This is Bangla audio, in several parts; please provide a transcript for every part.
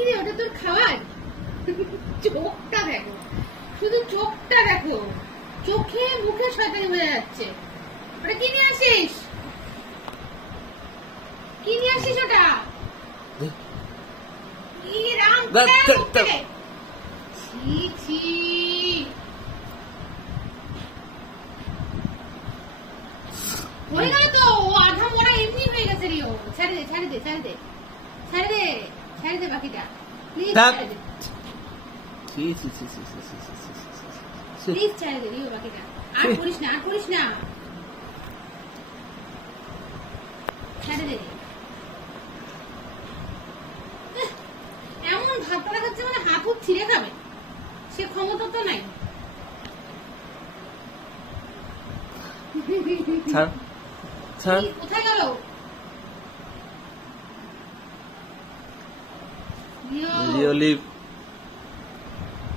কি রে, ওটা তোর খাবার? চোখটা দেখো, শুধু চোখটা দেখো, চোখে মুখে শয়তানি বোঝা যাচ্ছে। ওটা কি নিয়ে আসিস? কি নিয়ে আসিস ওটা? হয়ে গেল তো, আধা মরা এমনি হয়ে গেছে রে। ছেড়ে দে, ছেড়ে দে, ছেড়ে দে, ছেড়ে দে, ছেড়ে দে বাকিটা প্লিজ, ছেড়ে দে প্লিজ, ছেড়ে দে রিও বাকিটা। আর করিস না, আর করিস না, ছেড়ে দে। এমন ভাত দেখাচ্ছে মানে হাত ছিঁড়ে খাবে, সে ক্ষমতা তো নাই। কোথায় গেল?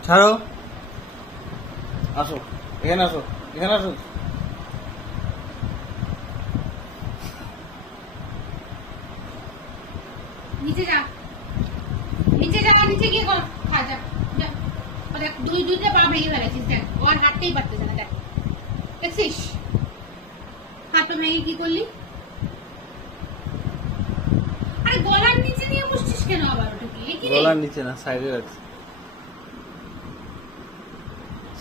ছাড়ো, আসো এখানে, আসো এখানে, আসো। নিচে যা, নিচে যা, নিচে গিয়ে কর, খা যা। দেখ দুইটা পা ভেঙে ফেলেছিস, দেখ ও আর হাঁটতেই পারতেছে না। দেখ দেখছিস হাতটা ভেঙে কি করলি? আরে গলার নিচে নিয়ে বসছিস কেন আবার? ওটা কি গলার নিচে না, সাইডে রাখছি,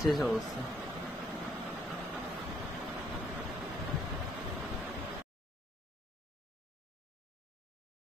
শেষ অবস্থা।